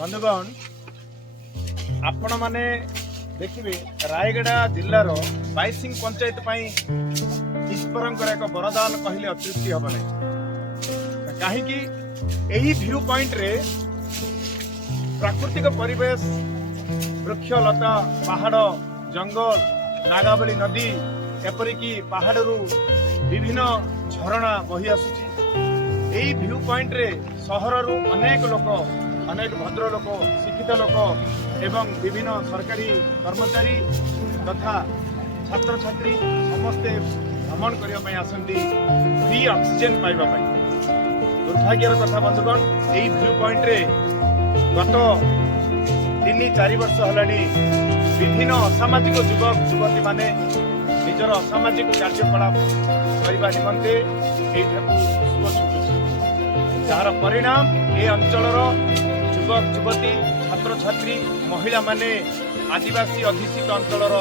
बंधुगण आपण माने देखिए रायगड़ा जिलार बाईसिंग पंचायत ईश्वर एक वरदान कहले अत्युक्ति हम नहीं कहीं व्यू पॉइंट रे प्राकृतिक परिवेश वृक्षलता पहाड़ जंगल नागावली नदी एपरिकी पहाड़ विभिन्न झरणा बही आसुची यही व्यू पॉइंट रे सहर अनेक लोक अनेक भद्र लोक शिक्षित लोक एवं विभिन्न सरकारी कर्मचारी तथा छात्र छात्री समस्ते भ्रमण करने आसती फ्री ऑक्सीजन पाइबा दुर्भाग्यर कथा बंधुगण यही व्यू पॉइंट रे गत 3-4 वर्ष है विभिन्न असामाजिक युवक युवती माने निजर असामाजिक कार्यकलाप करने निमंते जार परिणाम ए अंचलर युवक युवती छात्र छात्री महिला माने आदिवासी अधिष्ठित अंचलर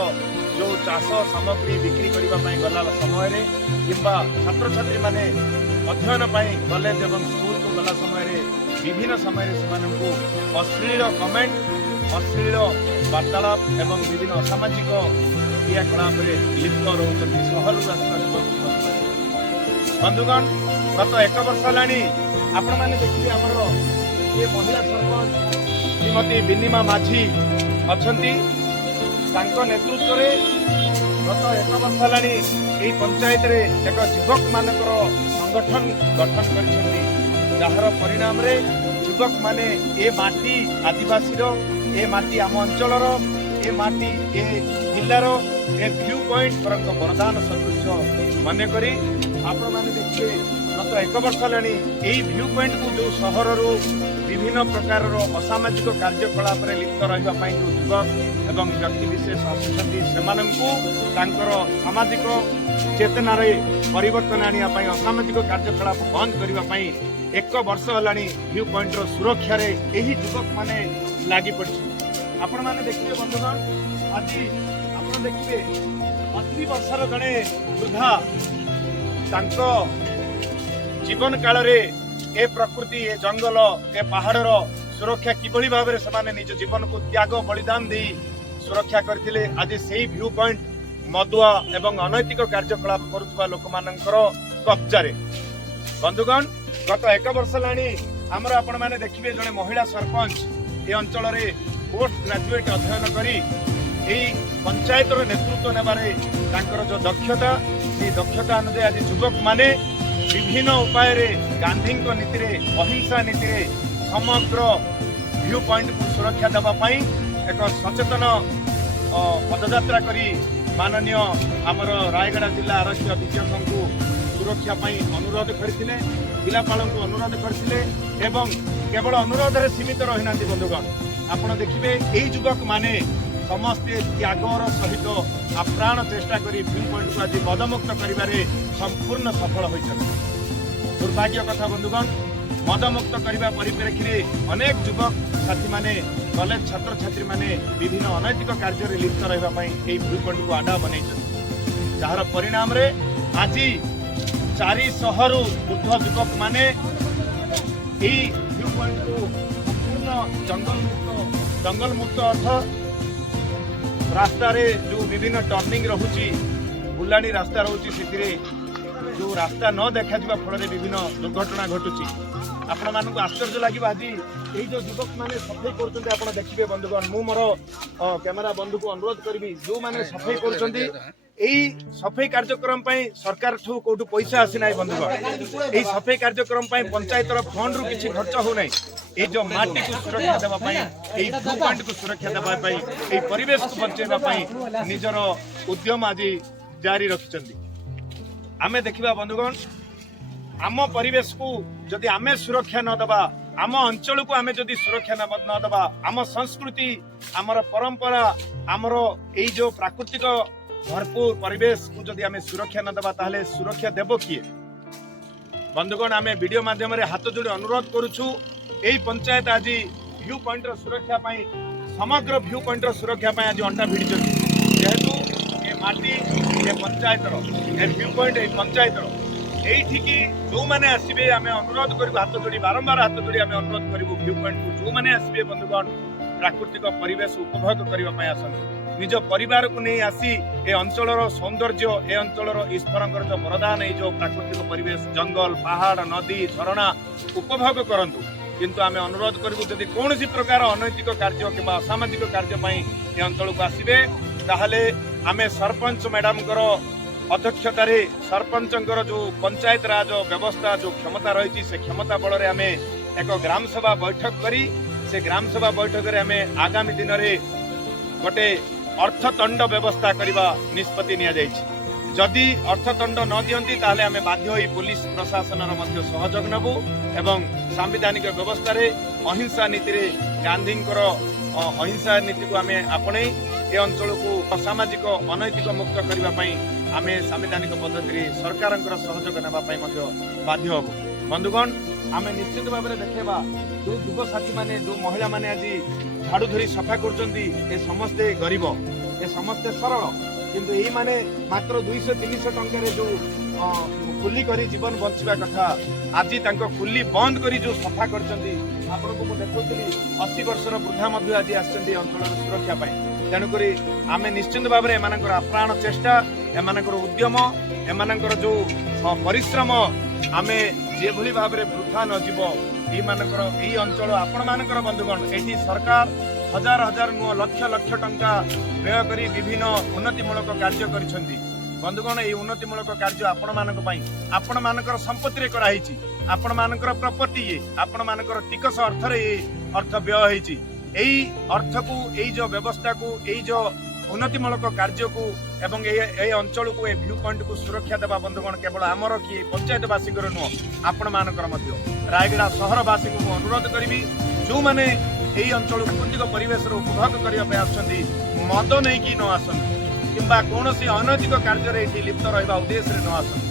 जो चाष सामग्री बिक्री करने गला समय किंबा छात्र छात्री माने अध्ययन कॉलेज एवं स्कूल को गला समय विभिन्न समय से अश्लील कमेंट अश्लील वार्तालाप एवं विभिन्न असामाजिक क्रियाकलाप लिप्त रोचती सहर बंधुगण गत 1 वर्ष है आपण मैंने देखिए आमर ये महिला सरपंच श्रीमती बिनिमा माझी अच्छा नेतृत्व में गत 1 वर्ष है यही पंचायत रे एक युवक मानकर संगठन गठन कर जार परिणाम रे युवक माने ए माटी आदिवासी ए माटी आम अंचलर ए माटी ए जिलार ए व्यू पॉइंट वरदान सदृश मन करी आपण मैंने देखिए गत 1 वर्ष है यही व्यू पॉइंट को जो सहर विभिन्न प्रकार असामाजिक कार्यकलाप लिप्त रही जो युवक एवं व्यक्ति विशेष आसुँच से सामाजिक चेतना परिवर्तन आने असामाजिक कार्यकलाप बंद करने 1 वर्ष है व्यू पॉइंट सुरक्षा रे यही युवक माने लगी पड़ी आपण मैंने देखिए बंधुगण आज आप देखिए 80 वर्षर जड़े वृद्धा जीवन काल रे ए प्रकृति ए जंगल ए पहाड़र सुरक्षा किभली भाव से निज जीवन को त्याग बलिदान दे सुरक्षा करथिले आज से व्यू पॉइंट मदुआ एवं अनैतिक कार्यकलाप करुवा लोक मानकर कब्जा रे बंधुगण गत 1 वर्ष है आमर आपण मैंने देखिए जड़े महिला सरपंच ए अंचल रे पोस्ट ग्रेजुएट अध्ययन करी पंचायत नेतृत्व नेबारे जो दक्षता से दक्षता अनुसार आज युवक माने विभिन्न उपाय रे गांधी नीति रे अहिंसा नीति रे समग्र व्यू पॉइंट को सुरक्षा देवाई एक सचेतन पदयात्रा करी माननीय आमर रायगड़ा जिला आरक्षी अधीक्षक को सुरक्षा अनुरोध करते जिलापाल को अनुरोध करते केवल अनुरोध रे सीमित रही बंधुगण आपण देखिए यही युवक माने समस्ते त्यागर सहित आप्राण चेष्टा करी व्यू पॉइंट को आज मदमुक्त करिबारे संपूर्ण सफल होइछन दुर्भाग्य कथा बंधुगण मदमुक्त करने परिप्रेक्षी में अनेक युवक साथी माने कॉलेज छात्र छात्री माने विभिन्न अनैतिक कार्य लिप्त रही व्यू पॉइंट को आडा बन जार परिणाम रे आज 400 ऊर्ध्व युवक माने व्यू पॉइंट को संपूर्ण जंगल मुक्त अर्थ रास्ता रे जो विभिन्न टर्निंग रहुची बुलाणी रास्ता रहुची से जो रास्ता न देखा जा फल विभिन्न दुर्घटना घटुची आपण मानक आश्चर्य लगे आज यही जो युवक मैंने सफाई कर देखिए बंधुगण मु मोर कैमेरा बंधु को अनुरोध करी जो मैंने सफाई कर सफाई कार्यक्रम सरकार ठू कौटू पैसा आसी ना बंधुगण यही सफाई कार्यक्रम पंचायत फंड रु किसी खर्च होना ये जो माटी को सुरक्षा देवाई व्यू पॉइंट को सुरक्षा देवाई परिवेश को बचाइवाई निजर उद्यम आज जारी रखिंट आमे देखिबा बंधुगण आम परिवेश को जदि आमे सुरक्षा न दबा आम अंचल को आमे जदि सुरक्षा न दबा आम संस्कृति आमर परंपरा आमर यही जो प्राकृतिक भरपूर परिवेश को जदि आमे सुरक्षा न दबा ताहले सुरक्षा देबो किए बंधुगण आमे वीडियो माध्यम रे हाथ जोड़ी अनुरोध करूछु यही पंचायत आज व्यू पॉइंट सुरक्षा समग्र व्यू पॉइंट सुरक्षा आज अंटा भिड़ी जेहेतु ये माटी ये पंचायत व्यू पॉइंट पंचायत এইঠিকি ଯେଉଁମାନେ ଆସିବେ ଆମେ ଅନୁରୋଧ କରିବୁ ହାତ ଯୋଡ଼ି ବାରମ୍ବାର ହାତ ଯୋଡ଼ି ଆମେ ଅନୁରୋଧ କରିବୁ ଭ୍ୟୁ ପଏଣ୍ଟକୁ ଯେଉଁମାନେ ଆସିବେ ବନ୍ଧୁଗଣ ପ୍ରାକୃତିକ ପରିବେଶ ଉପଭୋଗ କରିବା ପାଇଁ ଆସନ୍ତୁ ନିଜ ପରିବାରକୁ ନେଇ ଆସି ଏ ଅଞ୍ଚଳର ସୌନ୍ଦର୍ଯ୍ୟ ଏ ଅଞ୍ଚଳର ଈଶ୍ୱରଙ୍କର ଯେଉଁ ବରଦାନ ଏଇ ଯେଉଁ ପ୍ରାକୃତିକ ପରିବେଶ ଜଙ୍ଗଲ ପାହାଡ଼ ନଦୀ ଝରଣା ଉପଭୋଗ କରନ୍ତୁ କିନ୍ତୁ ଆମେ ଅନୁରୋଧ କରିବୁ ଯଦି କୌଣସି ପ୍ରକାର ଅନୈତିକ କାର୍ଯ୍ୟ କିମ୍ବା ଅସାମାଜିକ କାର୍ଯ୍ୟ ପାଇଁ ଏ ଅଞ୍ଚଳକୁ ଆସିବେ ତାହେଲେ ଆମେ ସରପଞ୍ଚ ମ୍ୟାଡାମଙ୍କର ଅଧ୍ୟକ୍ଷତାରେ ସରପଞ୍ଚଙ୍କର ଯେଉଁ ପଞ୍ଚାୟତ ରାଜ ବ୍ୟବସ୍ଥା ଯେଉଁ କ୍ଷମତା ରହିଛି ସେ କ୍ଷମତା ବଳରେ ଆମେ ଏକ ଗ୍ରାମ ସଭା ବୈଠକ କରି ସେ ଗ୍ରାମ ସଭା ବୈଠକରେ ଆମେ ଆଗାମୀ ଦିନରେ ଗୋଟେ ଅର୍ଥତଣ୍ଡ ବ୍ୟବସ୍ଥା କରିବା ନିଷ୍ପତ୍ତି ନିଆଯାଇଛି ଯଦି ଅର୍ଥତଣ୍ଡ ନ ଦିଅନ୍ତି ତାହେଲେ ଆମେ ବାଧ୍ୟ ହୋଇ ପୁଲିସ ପ୍ରଶାସନର ମଧ୍ୟ ସହଯୋଗ ନେବୁ ଏବଂ ସାମ୍ବିଧାନିକ ବ୍ୟବସ୍ଥାରେ ଅହିଂସା ନୀତିରେ ଗାନ୍ଧୀଙ୍କର ଅହିଂସା ନୀତିକୁ ଆମେ ଆପଣେଇ ଏ ଅଞ୍ଚଳକୁ ଅସାମାଜିକ ଅନୈତିକ ମୁକ୍ତ କରିବା ପାଇଁ ଆମେ ସାମ୍ବିଧାନିକ ପଦ୍ଧତିରେ ସରକାରଙ୍କର ସହଯୋଗ ନେବା ପାଇଁ ମଧ୍ୟ ବାଧ୍ୟ ହେବୁ ବନ୍ଧୁଗଣ ଆମେ ନିଶ୍ଚିତ ଭାବରେ ଦେଖେଇବା ଯେଉଁ ଯୁବସାଥୀମାନେ ଯେଉଁ ମହିଳାମାନେ ଆଜି ଝାଡୁ ଧରି ସଫା କରୁଛନ୍ତି ଏ ସମସ୍ତେ ଗରିବ ଏ ସମସ୍ତେ ସରଳ କିନ୍ତୁ ଏଇମାନେ ମାତ୍ର 200-300 ଟଙ୍କାରେ ଯେଉଁ କୁଲି କରି ଜୀବନ ବଞ୍ଚିବା କଥା ଆଜି ତାଙ୍କ କୁଲି ବନ୍ଦ କରି ଯେଉଁ ସଫା କରିଛନ୍ତି ଆପଣଙ୍କୁ ମୁଁ ଦେଖୁଥିଲି 80 ବର୍ଷର ବୃଦ୍ଧା ମଧ୍ୟ ଆଜି ଆସିଛନ୍ତି ଅଞ୍ଚଳର ସୁରକ୍ଷା ପାଇଁ ତେଣୁକରି ଆମେ ନିଶ୍ଚିତ ଭାବରେ ଏମାନଙ୍କର ଆପ୍ରାଣ ଚେଷ୍ଟା ଏମାନଙ୍କର ଉଦ୍ୟମ ଏମାନଙ୍କର ଯେଉଁ ପରିଶ୍ରମ ଆମେ ଯେଭଳି ଭାବରେ ବୃଥା ନ ଯିବ ଏଇମାନଙ୍କର ଏଇ ଅଞ୍ଚଳ ଆପଣମାନଙ୍କର ବନ୍ଧୁଗଣ ଏଠି ସରକାର ହଜାର ହଜାର ନୁହଁ ଲକ୍ଷ ଲକ୍ଷ ଟଙ୍କା ବ୍ୟୟ କରି ବିଭିନ୍ନ ଉନ୍ନତିମୂଳକ କାର୍ଯ୍ୟ କରିଛନ୍ତି ବନ୍ଧୁଗଣ ଏହି ଉନ୍ନତିମୂଳକ କାର୍ଯ୍ୟ ଆପଣମାନଙ୍କ ପାଇଁ ଆପଣମାନଙ୍କର ସମ୍ପତ୍ତିରେ କରାହେଇଛି ଆପଣମାନଙ୍କର ପ୍ରପର୍ଟି ଇଏ ଆପଣମାନଙ୍କର ଟିକସ ଅର୍ଥରେ ଏ ଅର୍ଥ ବ୍ୟୟ ହେଇଛି ଏଇ ଅର୍ଥକୁ ଏଇ ଯେଉଁ ବ୍ୟବସ୍ଥାକୁ ଏଇ ଯେଉଁ ଉନ୍ନତିମୂଳକ କାର୍ଯ୍ୟକୁ ଏବଂ এই ଅଞ୍ଚଳକୁ ଏ ଭ୍ୟୁ ପଏଣ୍ଟକୁ ସୁରକ୍ଷା ଦେବା ବନ୍ଧୁଗଣ କେବଳ ଆମର କି ପଞ୍ଚାୟତବାସୀଙ୍କର ନୁହଁ ଆପଣମାନଙ୍କର ମଧ୍ୟ ରାୟଗଡ଼ା ସହରବାସୀଙ୍କୁ ମୁଁ ଅନୁରୋଧ କରିବି ଯେଉଁମାନେ এই ଅଞ୍ଚଳ ପ୍ରାକୃତିକ ପରିବେଶର ଉପଭୋଗ କରିବା ପାଇଁ ଆସୁଛନ୍ତି ମଦ ନେଇକି ନ ଆସନ୍ତୁ କିମ୍ବା କୌଣସି ଅନୈତିକ କାର୍ଯ୍ୟରେ ଏଠି ଲିପ୍ତ ରହିବା ଉଦ୍ଦେଶ୍ୟରେ ନ ଆସନ୍ତୁ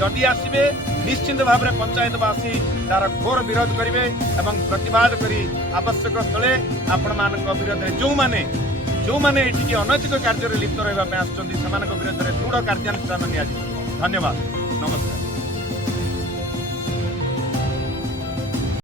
ଯଦି ଆସିବେ ନିଶ୍ଚିତ ଭାବରେ ପଞ୍ଚାୟତବାସୀ ତାର ଘୋର ବିରୋଧ କରିବେ ଏବଂ ପ୍ରତିବାଦ କରି ଆବଶ୍ୟକ ସ୍ଥଳେ ଆପଣମାନଙ୍କ ବିରୋଧରେ ଯେଉଁମାନେ ଏଠିକି ଅନୈତିକ କାର୍ଯ୍ୟରେ ଲିପ୍ତ ରହିବା ପାଇଁ ଆସୁଛନ୍ତି ସେମାନଙ୍କ ବିରୋଧରେ ଦୃଢ଼ କାର୍ଯ୍ୟାନୁଷ୍ଠାନ ନିଆଯିବ ଧନ୍ୟବାଦ ନମସ୍କାର।